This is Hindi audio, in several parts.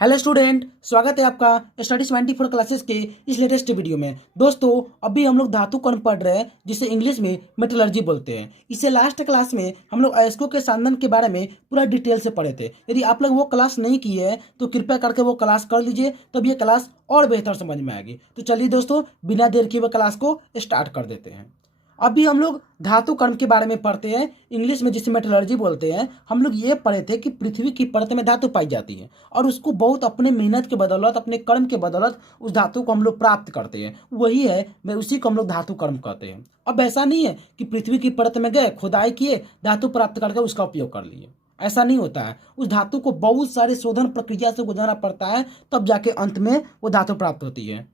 हेलो स्टूडेंट, स्वागत है आपका स्टडी 24 क्लासेस के इस लेटेस्ट वीडियो में। दोस्तों, अभी हम लोग धातु कण पढ़ रहे हैं जिसे इंग्लिश में मेटलर्जी बोलते हैं। इससे लास्ट क्लास में हम लोग अयस्कों के सांधन के बारे में पूरा डिटेल से पढ़े थे। यदि आप लोग वो क्लास नहीं किए हैं तो कृपया करके वो क्लास कर लीजिए, तब ये क्लास और बेहतर समझ में आएगी। तो चलिए दोस्तों, बिना देर किए हुए क्लास को स्टार्ट कर देते हैं। अभी हम लोग धातु कण के बारे में पढ़ते हैं, इंग्लिश में जिसे मेटलर्जी बोलते हैं। हम लोग ये पढ़े थे कि पृथ्वी की परत में धातु पाई जाती है और उसको बहुत अपने मेहनत के बदौलत, अपने कर्म के बदौलत उस धातु को हम लोग प्राप्त करते हैं। वही है, मैं उसी को हम लोग धातु कर्म कहते हैं। अब ऐसा नहीं है कि पृथ्वी की परत में गए, खुदाई किए, धातु प्राप्त करके उसका उपयोग कर लिए। ऐसा नहीं होता है। उस धातु को बहुत सारे शोधन प्रक्रिया से गुजरना पड़ता है, तब जाके अंत में वो धातु प्राप्त होती है।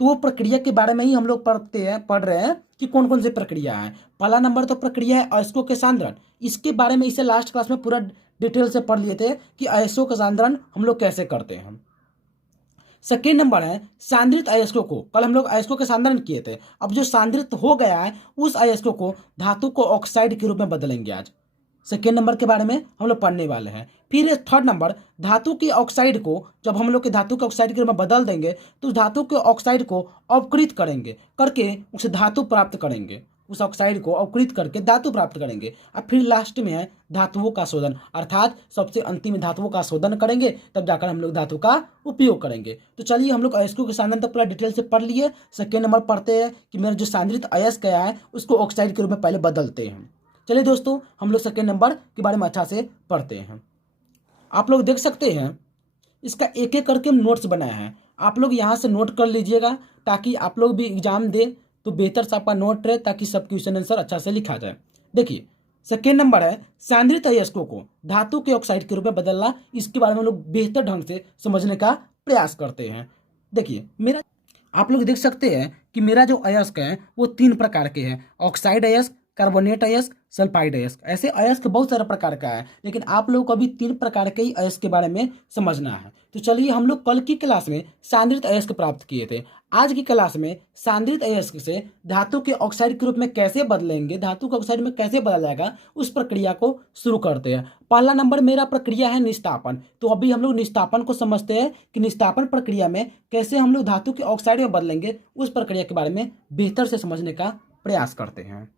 तो वो प्रक्रिया के बारे में ही हम लोग पढ़ रहे हैं कि कौन कौन सी प्रक्रिया है। पहला नंबर तो प्रक्रिया है अयस्कों के सांद्रण। इसके बारे में इसे लास्ट क्लास में पूरा डिटेल से पढ़ लिए थे कि अयस्कों का सांद्रण हम लोग कैसे करते हैं। सेकेंड नंबर है सांद्रित अयस्कों को। कल हम लोग अयस्कों के सांद्रण किए थे। अब जो सांद्रित हो गया है उस अयस्कों को धातु को ऑक्साइड के रूप में बदलेंगे। आज सेकेंड नंबर के बारे में हम लोग पढ़ने वाले हैं। फिर थर्ड नंबर, धातु की ऑक्साइड को जब हम लोग के धातु के ऑक्साइड के रूप में बदल देंगे तो उस धातु के ऑक्साइड को अवकृत करेंगे, करके उसे धातु प्राप्त करेंगे। उस ऑक्साइड को अवकृत करके धातु प्राप्त करेंगे। और फिर लास्ट में है धातुओं का शोधन, अर्थात सबसे अंतिम में धातुओं का शोधन करेंगे, तब जाकर हम लोग धातु का उपयोग करेंगे। तो चलिए, हम लोग अयस्कों के सांद्रण तक पूरा डिटेल से पढ़ लिए। सेकेंड नंबर पढ़ते हैं कि मेरा जो सांद्रित अयस्क है उसको ऑक्साइड के रूप में पहले बदलते हैं। चलिए दोस्तों, हम लोग सेकेंड नंबर के बारे में अच्छा से पढ़ते हैं। आप लोग देख सकते हैं, इसका एक एक करके नोट्स बनाया है। आप लोग यहाँ से नोट कर लीजिएगा ताकि आप लोग भी एग्जाम दे तो बेहतर से आपका नोट रहे, ताकि सब क्वेश्चन आंसर अच्छा से लिखा जाए। देखिए, सेकेंड नंबर है सांद्रित अयस्कों को धातु के ऑक्साइड के रूप में बदलना। इसके बारे में हम लोग बेहतर ढंग से समझने का प्रयास करते हैं। देखिए, मेरा आप लोग देख सकते हैं कि मेरा जो अयस्क है वो तीन प्रकार के हैं: ऑक्साइड अयस्क, कार्बोनेट अयस्क, सल्फाइड अयस्क। ऐसे अयस्क बहुत सारे प्रकार का है, लेकिन आप लोगों को अभी तीन प्रकार के ही अयस्क के बारे में समझना है। तो चलिए, हम लोग कल की क्लास में सांद्रित अयस्क प्राप्त किए थे। आज की क्लास में सांद्रित अयस्क से धातु के ऑक्साइड के रूप में कैसे बदलेंगे, धातु के ऑक्साइड में कैसे बदला जाएगा, उस प्रक्रिया को शुरू करते हैं। पहला नंबर मेरा प्रक्रिया है निस्तापन। तो अभी हम लोग निस्तापन को समझते हैं कि निस्तापन प्रक्रिया में कैसे हम लोग धातु के ऑक्साइड में बदलेंगे। उस प्रक्रिया के बारे में बेहतर से समझने का प्रयास करते हैं।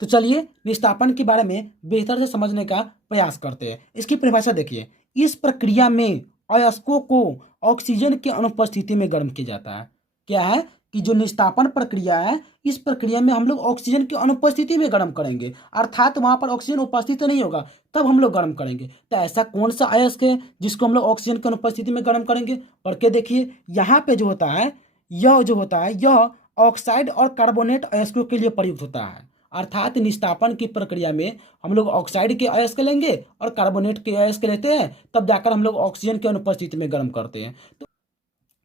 तो चलिए, निस्तापन के बारे में बेहतर से समझने का प्रयास करते हैं। इसकी परिभाषा देखिए, इस प्रक्रिया में अयस्कों को ऑक्सीजन की अनुपस्थिति में गर्म किया जाता है। क्या है कि जो निस्तापन प्रक्रिया है, इस प्रक्रिया में हम लोग ऑक्सीजन की अनुपस्थिति में गर्म करेंगे, अर्थात वहां पर ऑक्सीजन उपस्थित नहीं होगा, तब हम लोग गर्म करेंगे। तो ऐसा कौन सा अयस्क है जिसको हम लोग ऑक्सीजन की अनुपस्थिति में गर्म करेंगे? पढ़ के देखिए, यहाँ पे जो होता है, यह ऑक्साइड और कार्बोनेट अयस्कों के लिए प्रयुक्त होता है। अर्थात निस्तापन की प्रक्रिया में हम लोग ऑक्साइड के अयस्क लेंगे और कार्बोनेट के अयस्क लेते हैं, तब जाकर हम लोग ऑक्सीजन की अनुपस्थिति में गर्म करते हैं।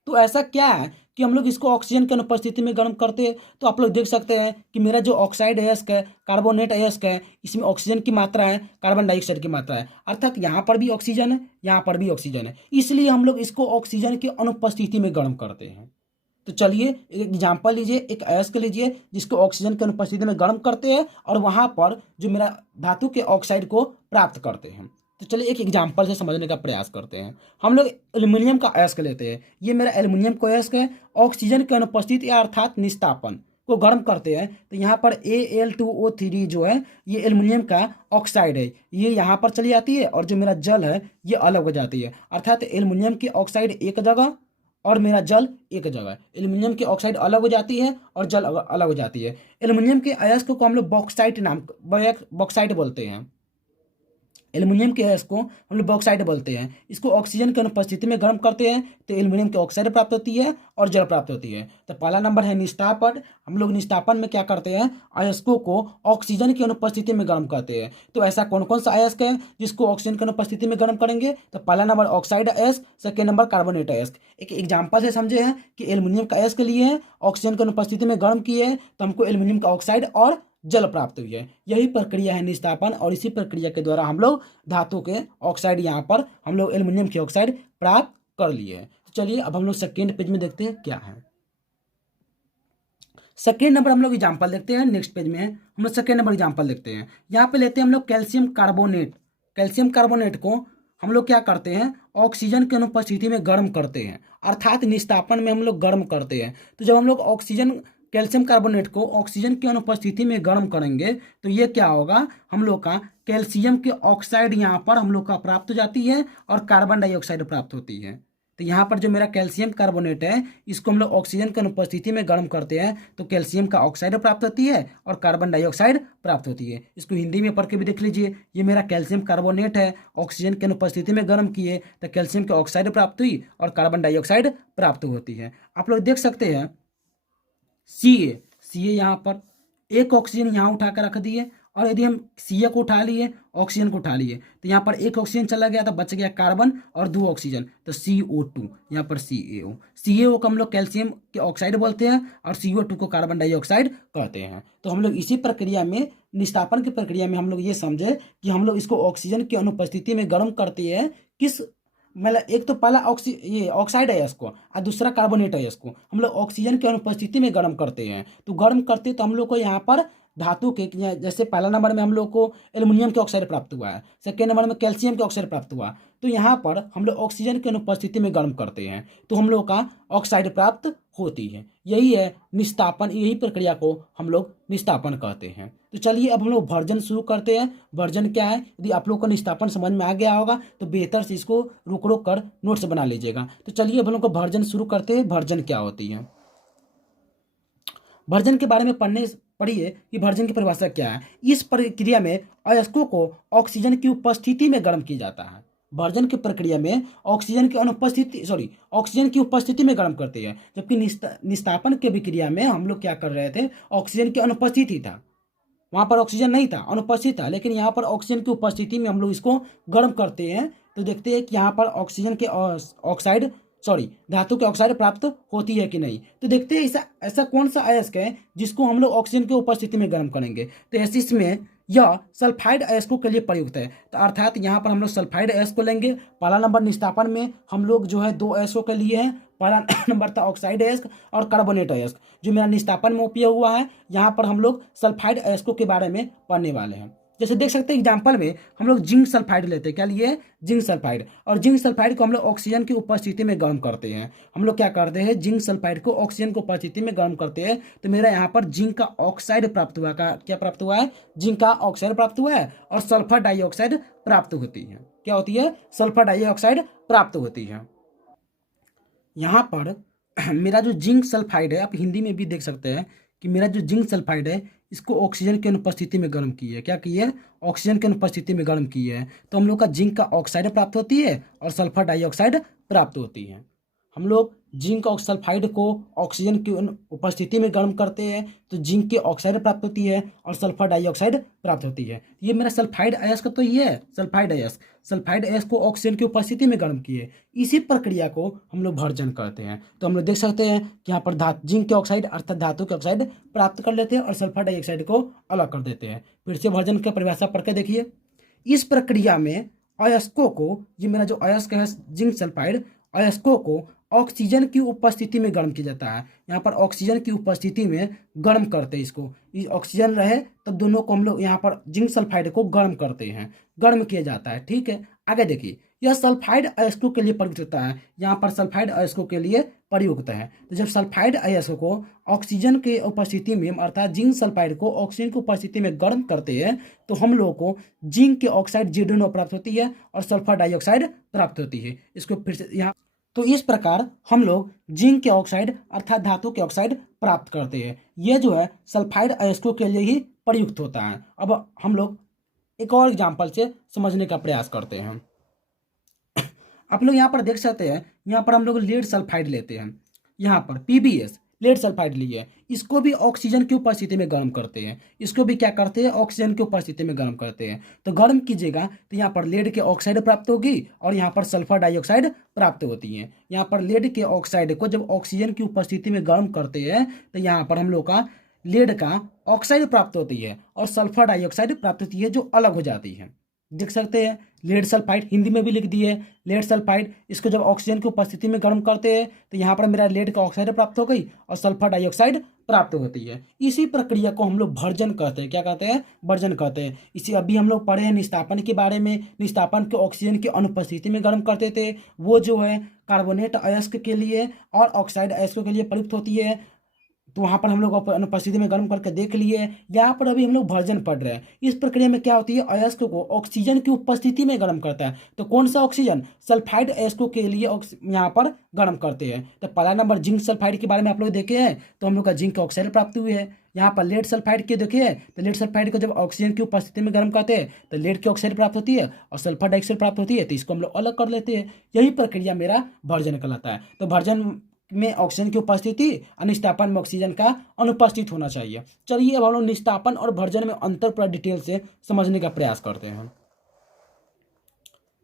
तो ऐसा क्या है कि हम लोग इसको ऑक्सीजन की अनुपस्थिति में गर्म करते हैं? तो आप लोग देख सकते हैं कि मेरा जो ऑक्साइड अयस्क है, कार्बोनेट अयस्क है, इसमें ऑक्सीजन की मात्रा है, कार्बन डाइऑक्साइड की मात्रा है। अर्थात यहाँ पर भी ऑक्सीजन है, यहाँ पर भी ऑक्सीजन है, इसलिए हम लोग इसको ऑक्सीजन की अनुपस्थिति में गर्म करते हैं। तो चलिए, एक एग्जाम्पल लीजिए, एक अयस्क लीजिए जिसको ऑक्सीजन की अनुपस्थिति में गर्म करते हैं और वहां पर जो मेरा धातु के ऑक्साइड को प्राप्त करते हैं। तो चलिए, एक एग्जाम्पल से समझने का प्रयास करते हैं। हम लोग एल्युमिनियम का अयस्क लेते हैं। ये मेरा एल्युमिनियम का अयस्क है। ऑक्सीजन की अनुपस्थिति अर्थात निस्तापन को गर्म करते हैं, तो यहाँ पर Al2O3 जो है ये एल्युमिनियम का ऑक्साइड है, ये यहाँ पर चली जाती है और जो मेरा जल है ये अलग हो जाती है। अर्थात एल्युमिनियम की ऑक्साइड एक जगह और मेरा जल एक जगह है। एल्युमिनियम की ऑक्साइड अलग हो जाती है और जल अलग हो जाती है। एल्युमिनियम के अयस्क को हम लोग बॉक्साइट बोलते हैं। एल्युमिनियम के अयस्क को हम लोग बॉक्साइट बोलते हैं। इसको ऑक्सीजन की अनुपस्थिति में गर्म करते हैं तो एल्युमिनियम की ऑक्साइड प्राप्त होती है और जल प्राप्त होती है। तो पहला नंबर है निस्तापन। हम लोग निस्तापन में क्या करते हैं? अयस्कों को ऑक्सीजन की अनुपस्थिति में गर्म करते हैं। तो ऐसा कौन कौन सा अयस्क है जिसको ऑक्सीजन की अनुपस्थिति में गर्म करेंगे? तो पहला नंबर ऑक्साइड अयस्क, सेकेंड नंबर कार्बोनेट अयस्क। एक एग्जाम्पल से समझे हैं कि एल्युमिनियम का अयस्क लिए हैं, ऑक्सीजन की अनुपस्थिति में गर्म किए हैं, तो हमको एल्युमिनियम का ऑक्साइड और जल प्राप्त हुई है। यही प्रक्रिया है निस्तापन, और इसी प्रक्रिया के द्वारा हम लोग धातु के ऑक्साइड, यहाँ पर हम लोग एल्युमिनियम की ऑक्साइड प्राप्त कर लिए हैं। तो चलिए, अब हम लोग सेकेंड पेज में देखते हैं क्या है। सेकेंड नंबर हम लोग एग्जाम्पल देखते हैं। नेक्स्ट पेज में हम लोग सेकेंड नंबर एग्जाम्पल देखते हैं। यहाँ पे लेते हैं हम लोग कैल्शियम कार्बोनेट। कैल्शियम कार्बोनेट को हम लोग क्या करते हैं, ऑक्सीजन की अनुपस्थिति में गर्म करते हैं, अर्थात निस्तापन में हम लोग गर्म करते हैं। तो जब हम लोग ऑक्सीजन कैल्शियम कार्बोनेट को ऑक्सीजन की अनुपस्थिति में गर्म करेंगे तो ये क्या होगा, हम लोग का कैल्शियम की ऑक्साइड यहाँ पर हम लोग का प्राप्त हो जाती है और कार्बन डाइऑक्साइड प्राप्त होती है। तो यहाँ पर जो मेरा कैल्शियम कार्बोनेट है इसको हम लोग ऑक्सीजन की अनुपस्थिति में गर्म करते हैं तो कैल्शियम का ऑक्साइड प्राप्त होती है और कार्बन डाइऑक्साइड प्राप्त होती है। इसको हिंदी में पढ़ के भी देख लीजिए, ये मेरा कैल्शियम कार्बोनेट है, ऑक्सीजन की अनुपस्थिति में गर्म किए तो कैल्शियम की ऑक्साइड प्राप्त हुई और कार्बन डाइऑक्साइड प्राप्त होती है। आप लोग देख सकते हैं सी ए यहाँ पर एक ऑक्सीजन यहाँ उठा कर रख दिए और यदि हम सी को उठा लिए, ऑक्सीजन को उठा लिए तो यहाँ पर एक ऑक्सीजन चला गया तो बच गया कार्बन और 2 ऑक्सीजन तो CO2, यहाँ पर सी ए ओ को हम लोग कैल्शियम के ऑक्साइड बोलते हैं और CO2 को कार्बन डाइऑक्साइड कहते हैं। तो हम लोग इसी प्रक्रिया में, निस्तापन की प्रक्रिया में हम लोग ये समझे कि हम लोग इसको ऑक्सीजन की अनुपस्थिति में गर्म करते हैं। किस मतलब एक तो पहला ये ऑक्साइड है इसको और दूसरा कार्बोनेट है इसको हम लोग ऑक्सीजन की अनुपस्थिति में गर्म करते हैं। तो गर्म करते तो हम लोग को यहाँ पर धातु के, जैसे पहला नंबर में हम लोग को एल्युमिनियम के ऑक्साइड प्राप्त हुआ है, सेकेंड नंबर में कैल्शियम के ऑक्साइड प्राप्त हुआ, तो यहाँ पर हम लोग ऑक्सीजन की अनुपस्थिति में गर्म करते हैं तो हम लोग का ऑक्साइड प्राप्त होती है। यही है निस्तापन, यही प्रक्रिया को हम लोग निस्तापन कहते हैं। तो चलिए अब हम लोग भर्जन शुरू करते हैं। भर्जन क्या है, यदि आप लोग को निस्तापन समझ में आ गया होगा तो बेहतर से इसको रुक रुक कर नोट्स बना लीजिएगा। तो चलिए अब हम लोग को भर्जन शुरू करते हैं। भर्जन क्या होती है, भर्जन के बारे में पढ़िए कि भर्जन की परिभाषा क्या है। इस प्रक्रिया में अयस्कों को ऑक्सीजन की उपस्थिति में गर्म किया जाता है। भर्जन की प्रक्रिया में ऑक्सीजन की उपस्थिति में गर्म करते हैं, जबकि निस्तापन की विक्रिया में हम लोग क्या कर रहे थे, ऑक्सीजन की अनुपस्थिति था, वहां पर ऑक्सीजन नहीं था, अनुपस्थित था, लेकिन यहाँ पर ऑक्सीजन की उपस्थिति में हम लोग इसको गर्म करते हैं। तो देखते हैं कि यहाँ पर ऑक्सीजन के धातु की ऑक्साइड प्राप्त होती है कि नहीं। तो देखते हैं ऐसा कौन सा अयस्क है जिसको हम लोग ऑक्सीजन की उपस्थिति में गर्म करेंगे। तो ऐसे इसमें यह सल्फाइड अयस्कों के लिए प्रयुक्त है। तो अर्थात यहाँ पर हम लोग सल्फाइड अयस्क को लेंगे। पहला नंबर निस्तापन में हम लोग जो है 2 अयस्कों के लिए हैं। पहला नंबर था ऑक्साइड अयस्क और कार्बोनेट अयस्क, जो मेरा निस्तापन में उपयोग हुआ है। यहाँ पर हम लोग सल्फाइड अयस्कों के बारे में पढ़ने वाले हैं। जैसे देख सकते हैं एग्जाम्पल में हम लोग जिंक सल्फाइड लेते हैं। क्या लिए, जिंक सल्फाइड। और जिंक सल्फाइड को हम लोग ऑक्सीजन की उपस्थिति में गर्म करते हैं। हम लोग क्या करते हैं, जिंक सल्फाइड को ऑक्सीजन की उपस्थिति में गर्म करते हैं। तो मेरा यहाँ पर जिंक का ऑक्साइड प्राप्त हुआ। क्या प्राप्त हुआ है, जिंक का ऑक्साइड प्राप्त हुआ है और सल्फर डाइऑक्साइड प्राप्त होती है। क्या होती है, सल्फर डाइऑक्साइड प्राप्त होती है। यहाँ पर मेरा जो जिंक सल्फाइड है, आप हिंदी में भी देख सकते हैं कि मेरा जो जिंक सल्फाइड है इसको ऑक्सीजन की अनुपस्थिति में गर्म की है। क्या की है, ऑक्सीजन की अनुपस्थिति में गर्म की है। तो हम लोग का जिंक का ऑक्साइड प्राप्त होती है और सल्फर डाइऑक्साइड प्राप्त होती है। हम लोग जिंक और सल्फाइड को ऑक्सीजन की उपस्थिति में गर्म करते हैं तो जिंक की ऑक्साइड प्राप्त होती है और सल्फर डाइऑक्साइड प्राप्त होती है। ये मेरा सल्फाइड अयस्क तो ये है, सल्फाइड अयस्क को ऑक्सीजन की उपस्थिति में गर्म किए। इसी प्रक्रिया को हम लोग भर्जन करते हैं। तो हम लोग देख सकते हैं कि यहाँ पर जिंक के ऑक्साइड अर्थात धातु के ऑक्साइड प्राप्त कर लेते हैं और सल्फर डाइऑक्साइड को अलग कर देते हैं। फिर से भर्जन की परिभाषा पढ़ के देखिए। इस प्रक्रिया में अयस्कों को, ये मेरा जो अयस्क है जिंक सल्फाइड, अयस्कों को ऑक्सीजन की उपस्थिति में गर्म किया जाता है। यहाँ पर ऑक्सीजन की उपस्थिति में गर्म करते हैं इसको। ये ऑक्सीजन रहे तब दोनों को हम लोग यहाँ पर जिंक सल्फाइड को गर्म करते हैं, गर्म किया जाता है। ठीक है, आगे देखिए। यह सल्फाइड अयस्कों के लिए प्रयुक्त होता है। यहाँ पर सल्फाइड अयस्कों के लिए प्रयुक्त है। तो जब सल्फाइड अयस्क को ऑक्सीजन के उपस्थिति में अर्थात जिंक सल्फाइड को ऑक्सीजन की उपस्थिति में गर्म करते हैं तो हम लोगों को जिंक की ऑक्साइड ZnO प्राप्त होती है और सल्फर डाइऑक्साइड प्राप्त होती है। इसको फिर से यहाँ, तो इस प्रकार हम लोग जिंक के ऑक्साइड अर्थात धातु के ऑक्साइड प्राप्त करते हैं। ये जो है सल्फाइड अयस्कों के लिए ही प्रयुक्त होता है। अब हम लोग एक और एग्जांपल से समझने का प्रयास करते हैं। आप लोग यहाँ पर देख सकते हैं, यहाँ पर हम लोग लेड सल्फाइड लेते हैं। यहाँ पर PbS लेड सल्फाइड लिए, इसको भी ऑक्सीजन की उपस्थिति में गर्म करते हैं। इसको भी क्या करते हैं, ऑक्सीजन की उपस्थिति में गर्म करते हैं। तो गर्म कीजिएगा तो यहाँ पर लेड के ऑक्साइड प्राप्त होगी और यहाँ पर सल्फर डाइऑक्साइड प्राप्त होती है। यहाँ पर लेड के ऑक्साइड को जब ऑक्सीजन की उपस्थिति में गर्म करते हैं तो यहाँ पर हम लोग का लेड का ऑक्साइड प्राप्त होती है और सल्फर डाइऑक्साइड प्राप्त होती है जो अलग हो जाती है। देख सकते हैं लेड सल्फाइड, हिंदी में भी लिख दिए लेड सल्फाइड। इसको जब ऑक्सीजन की उपस्थिति में गर्म करते हैं तो यहाँ पर मेरा लेड का ऑक्साइड प्राप्त हो गई और सल्फर डाइऑक्साइड प्राप्त होती है। इसी प्रक्रिया को हम लोग भर्जन कहते हैं। क्या कहते हैं? भर्जन कहते हैं। इसी अभी हम लोग पढ़े हैं निस्तापन के बारे में। निस्तापन के ऑक्सीजन की अनुपस्थिति में गर्म करते थे, वो जो है कार्बोनेट अयस्क के लिए और ऑक्साइड अयस्कों के लिए प्रयुक्त होती है। तो वहाँ पर हम लोग अनुपस्थिति में गर्म करके देख लिए। यहाँ पर अभी हम लोग भर्जन पढ़ रहे हैं। इस प्रक्रिया में क्या होती है, अयस्क को ऑक्सीजन की उपस्थिति में गर्म करता है। तो कौन सा ऑक्सीजन? सल्फाइड अयस्कों के लिए यहाँ पर गर्म करते हैं। तो पहला नंबर जिंक सल्फाइड के बारे में आप लोग देखे हैं, तो हम लोग का जिंक ऑक्साइड प्राप्त हुई है। यहाँ पर लेड सल्फाइड के देखिए, तो लेड सल्फाइड को जब ऑक्सीजन की उपस्थिति में गर्म करते हैं तो लेड की ऑक्साइड प्राप्त होती है और सल्फर डाइऑक्साइड प्राप्त होती है। तो इसको हम लोग अलग कर लेते हैं। यही प्रक्रिया मेरा भर्जन कहलाता है। तो भर्जन में ऑक्सीजन की उपस्थिति और निस्तापन में ऑक्सीजन का अनुपस्थित होना चाहिए। चलिए अब हम लोग निस्तापन और भर्जन में अंतर पूरा डिटेल से समझने का प्रयास करते हैं।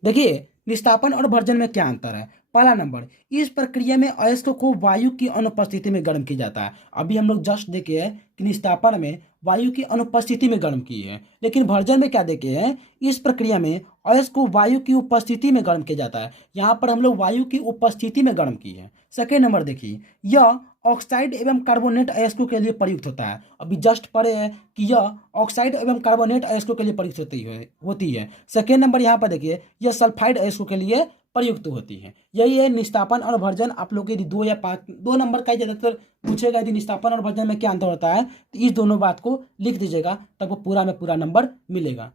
देखिए निस्तापन और भर्जन में क्या अंतर है। पहला नंबर, इस प्रक्रिया में अयस्क को वायु की अनुपस्थिति में गर्म किया जाता है। अभी हम लोग जस्ट देखे हैं कि निस्तापन में वायु की अनुपस्थिति में गर्म की है, लेकिन भर्जन में क्या देखे हैं, इस प्रक्रिया में अयस्क को वायु की उपस्थिति में गर्म किया जाता है। यहाँ पर हम लोग वायु की उपस्थिति में गर्म की है। सेकेंड नंबर देखिए, यह ऑक्साइड एवं कार्बोनेट अयस्कों के लिए प्रयुक्त होता है। अभी जस्ट पढ़े हैं कि यह ऑक्साइड एवं कार्बोनेट अयस्कों के लिए प्रयुक्त होती है। सेकेंड नंबर यहाँ पर देखिए, यह सल्फाइड अयस्कों के लिए प्रयुक्त होती है। यही है निस्तापन और भर्जन। आप लोग यदि 2 या 5 2 नंबर का ज़्यादातर पूछेगा यदि निस्तापन और भर्जन में क्या अंतर होता है, तो इस दोनों बात को लिख दीजिएगा, तब वो पूरा में पूरा नंबर मिलेगा।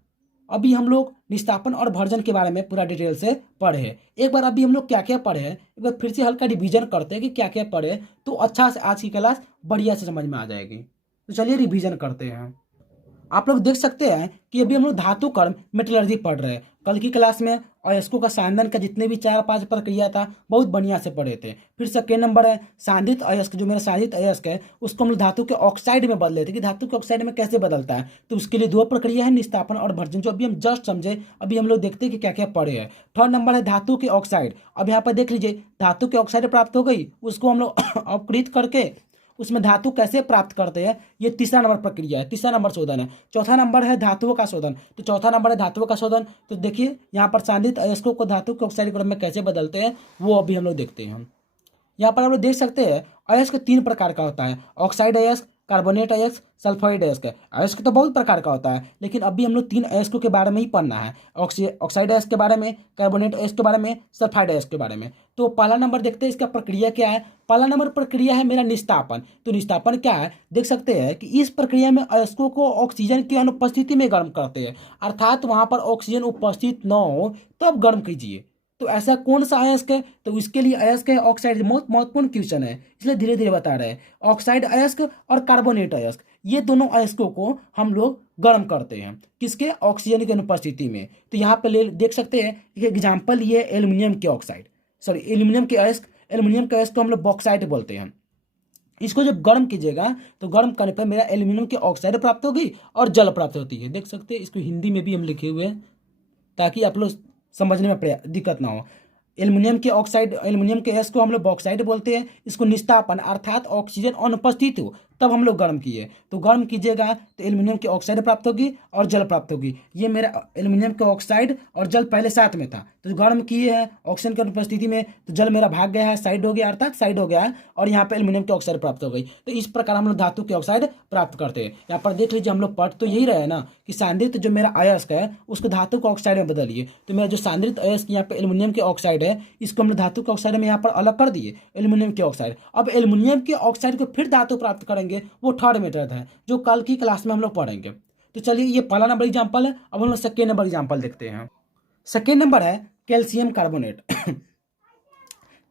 अभी हम लोग निस्तापन और भर्जन के बारे में पूरा डिटेल से पढ़े हैं। एक बार अभी हम लोग क्या क्या पढ़े हैं, एक बार फिर से हल्का रिवीजन करते हैं कि क्या क्या पढ़े, तो अच्छा से आज की क्लास बढ़िया से समझ में आ जाएगी। तो चलिए रिवीजन करते हैं। आप लोग देख सकते हैं कि अभी हम लोग धातु कर्म मेटलर्जी पढ़ रहे हैं। कल की क्लास में अयस्कों का सांदन का जितने भी 4-5 प्रक्रिया था बहुत बढ़िया से पढ़े थे। फिर सेकेंड नंबर है सांदित अयस्क, जो मेरा सांदित अयस्क है उसको हम लोग धातु के ऑक्साइड में बदले थे कि धातु के ऑक्साइड में कैसे बदलता है। तो उसके लिए 2 प्रक्रिया है, निस्तापन और भर्जन, जो अभी हम जस्ट समझे। अभी हम लोग देखते हैं कि क्या क्या पढ़े हैं। थर्ड नंबर है धातु के ऑक्साइड। अब यहाँ पर देख लीजिए, धातु के ऑक्साइड प्राप्त हो गई, उसको हम लोग अपकृत करके उसमें धातु कैसे प्राप्त करते हैं, ये तीसरा नंबर प्रक्रिया है, तीसरा नंबर शोधन है। चौथा नंबर है धातुओं का शोधन। तो चौथा नंबर है धातुओं का शोधन। तो देखिए यहाँ पर सांदित अयस्कों को धातु के ऑक्साइड क्रम में कैसे बदलते हैं वो अभी हम लोग देखते हैं। यहाँ पर हम लोग देख सकते हैं अयस्क 3 प्रकार का होता है, ऑक्साइड अयस्क, कार्बोनेट अयस्क, सल्फाइड अयस्क। अयस्क तो बहुत प्रकार का होता है, लेकिन अभी हम लोग 3 अयस्कों के बारे में ही पढ़ना है, ऑक्साइड अयस्क के बारे में, कार्बोनेट अयस्क के बारे में, सल्फाइड अयस्क के बारे में। तो पहला नंबर देखते हैं इसका प्रक्रिया क्या है। पहला नंबर प्रक्रिया है मेरा निस्तापन। तो निस्तापन क्या है, देख सकते हैं कि इस प्रक्रिया में अयस्कों को ऑक्सीजन की अनुपस्थिति में गर्म करते हैं, अर्थात वहां पर ऑक्सीजन उपस्थित न हो तब गर्म कीजिए। तो ऐसा कौन सा अयस्क है, तो इसके लिए अयस्क है ऑक्साइड। बहुत महत्वपूर्ण क्वेश्चन है, इसलिए धीरे धीरे बता रहे हैं। ऑक्साइड अयस्क और कार्बोनेट अयस्क, ये दोनों अयस्कों को हम लोग गर्म करते हैं, किसके? ऑक्सीजन की अनुपस्थिति में। तो यहाँ पे देख सकते हैं एक एग्जाम्पल ये एल्यूमिनियम के ऑक्साइड, सॉरी एल्यूमिनियम के अयस्क। एल्यूमिनियम के अयस्क को हम लोग बॉक्साइट बोलते हैं। इसको जब गर्म कीजिएगा तो गर्म करने पर मेरा एल्यूमिनियम की ऑक्साइड प्राप्त होगी और जल प्राप्त होती है। देख सकते हैं, इसको हिंदी में भी हम लिखे हुए हैं ताकि आप लोग समझने में दिक्कत ना हो। एल्युमिनियम के ऑक्साइड, एल्युमिनियम के एस को हम लोग बॉक्साइड बोलते हैं। इसको निस्तापन अर्थात ऑक्सीजन अनुपस्थित हो तब हम लोग गर्म किए। तो गर्म कीजिएगा तो एल्युमिनियम की ऑक्साइड प्राप्त होगी और जल प्राप्त होगी। ये मेरा एल्युमिनियम का ऑक्साइड और जल पहले साथ में था, तो गर्म किए हैं ऑक्सीजन की अनुपस्थिति में, तो जल मेरा भाग गया है, साइड हो गया, अर्थात साइड हो गया है, और यहाँ पे एल्युमिनियम की ऑक्साइड प्राप्त हो गई। तो इस प्रकार हम लोग धातु की ऑक्साइड प्राप्त करते हैं। यहाँ पर देख लीजिए, हम लोग पढ़ तो यही रहे ना कि सांद्रित जो मेरा अयस्क है उसको धातु के ऑक्साइड में बदलिए। तो मेरा जो सांद्रित अयस्क यहाँ पे एल्युमिनियम के ऑक्साइड है, इसको हम लोग धातु के ऑक्साइड में यहाँ पर अलग कर दिए, एल्युमिनियम के ऑक्साइड। अब एल्युमिनियम के ऑक्साइड को फिर धातु प्राप्त करेंगे, वो थर्ड मेथड है जो कल की क्लास में हम लोग पढ़ेंगे। तो चलिए, ये पहला नंबर एग्जाम्पल है। अब हम लोग सेकेंड नंबर एग्जाम्पल देखते हैं। सेकेंड नंबर है कैल्शियम कार्बोनेट।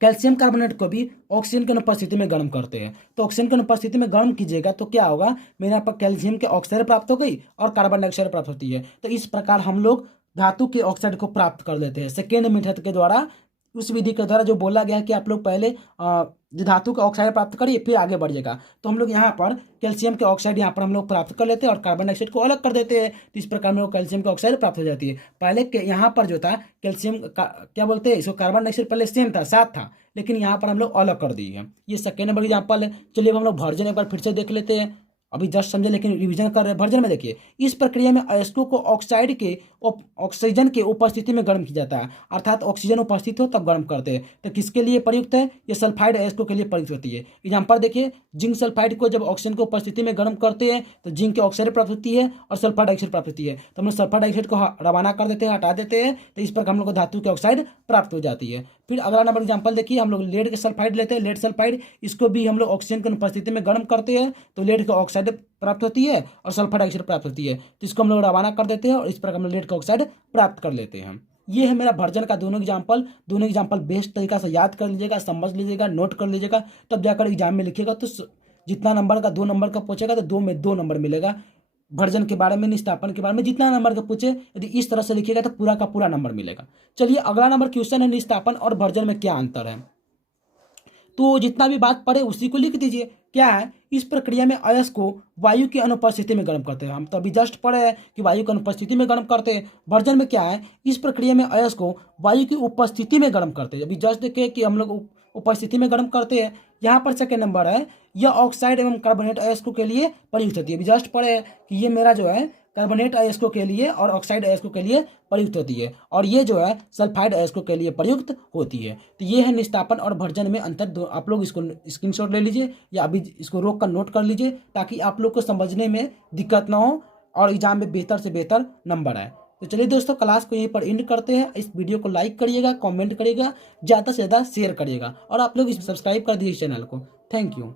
कैल्शियम कार्बोनेट को भी ऑक्सीजन की अनुपस्थिति में गर्म करते हैं। तो ऑक्सीजन की अनुपस्थिति में गर्म कीजिएगा तो क्या होगा, मेरे यहाँ पर कैल्शियम के ऑक्साइड प्राप्त हो गई और कार्बन डाइऑक्साइड प्राप्त होती है। तो इस प्रकार हम लोग धातु के ऑक्साइड को प्राप्त कर लेते हैं सेकेंड मेथड के द्वारा। उस विधि के द्वारा जो बोला गया है कि आप लोग पहले जो धातु का ऑक्साइड प्राप्त करिए फिर आगे बढ़िएगा। तो हम लोग यहाँ पर कैल्शियम के ऑक्साइड यहाँ पर हम लोग प्राप्त कर लेते हैं और कार्बन डाइऑक्साइड को अलग कर देते हैं। तो इस प्रकार में वो कैल्शियम के ऑक्साइड प्राप्त हो जाती है। पहले यहाँ पर जो था कैल्शियम क्या बोलते हैं इसको, कार्बन डाइऑक्साइड पहले सेम था, साथ था, लेकिन यहाँ पर हम लोग अलग कर दिए हैं। ये सेकेंड नंबर एग्जाम्पल है। चलिए अब हम लोग वर्जन एक बार फिर से देख लेते हैं। अभी जस्ट समझे लेकिन रिवीजन कर रहे हैं। वर्जन में देखिए, इस प्रक्रिया में अयस्कों को ऑक्साइड के ऑक्सीजन के उपस्थिति में गर्म किया जाता है, अर्थात ऑक्सीजन उपस्थित हो तब गर्म करते हैं। तो किसके लिए प्रयुक्त है? ये सल्फाइड अयस्कों के लिए प्रयुक्त होती है। एग्जाम्पल देखिए, जिंक सल्फाइड को जब ऑक्सीजन की उपस्थिति में गर्म करते हैं तो जिंक की ऑक्साइड प्राप्त होती है और सल्फर डाइऑक्साइड प्राप्त होती है। तो हम लोग सल्फर डाइऑक्साइड को रवाना कर देते हैं, हटा देते हैं, तो इस प्रकार हम लोग को धातु की ऑक्साइड प्राप्त हो जाती है। फिर अगला नंबर एग्जाम्पल देखिए, हम लोग लेड के सल्फाइड लेते हैं, लेड सल्फाइड, इसको भी हम लोग ऑक्सीजन की उपस्थिति में गर्म करते हैं तो लेड की ऑक्साइड प्राप्त होती है और सल्फर डाइऑक्साइड प्राप्त होती है। तो इसको हम लोग रवाना कर देते हैं और इस प्रकार हम लोग लेड का ऑक्साइड प्राप्त कर लेते हैं। ये है मेरा वर्जन का दोनों एग्जाम्पल बेस्ट तरीका से याद कर लीजिएगा, समझ लीजिएगा, नोट कर लीजिएगा, तब जाकर एग्जाम में लिखिएगा तो जितना नंबर का 2 नंबर का पूछेगा तो 2 में 2 नंबर मिलेगा। वर्जन के बारे में, निष्ठापन के बारे में जितना नंबर का पूछे यदि इस तरह से लिखिएगा तो पूरा का पूरा नंबर मिलेगा। चलिए अगला नंबर क्वेश्चन है, निष्ठापन और वर्जन में क्या अंतर है। तो जितना भी बात पढ़े उसी को लिख दीजिए। क्या है? इस प्रक्रिया में अयस्क को वायु की अनुपस्थिति में गर्म करते हैं। हम तो अभी जस्ट पढ़े हैं कि वायु की अनुपस्थिति में गर्म करते हैं। वर्जन में क्या है? इस प्रक्रिया में अयस्क को वायु की उपस्थिति में गर्म करते हैं। अभी जस्ट देखे कि हम लोग उपस्थिति में गर्म करते हैं। यहाँ पर सेकेंड नंबर है, यह ऑक्साइड एवं कार्बोनेट अयस्कों के लिए प्रयुक्त होती है। अभी जस्ट पढ़े कि ये मेरा जो है कार्बोनेट अयस्कों के लिए और ऑक्साइड अयस्कों के लिए प्रयुक्त होती है और ये जो है सल्फाइड अयस्कों के लिए प्रयुक्त होती है। तो ये है निष्ठापन और वर्जन में अंतर। दो आप लोग इसको स्क्रीनशॉट ले लीजिए या अभी इसको रोक कर नोट कर लीजिए ताकि आप लोग को समझने में दिक्कत ना हो और एग्जाम में बेहतर से बेहतर नंबर आए। तो चलिए दोस्तों, क्लास को यहीं पर एंड करते हैं। इस वीडियो को लाइक करिएगा, कमेंट करिएगा, ज़्यादा से ज़्यादा शेयर करिएगा और आप लोग इस सब्सक्राइब कर दीजिए चैनल को। Thank you.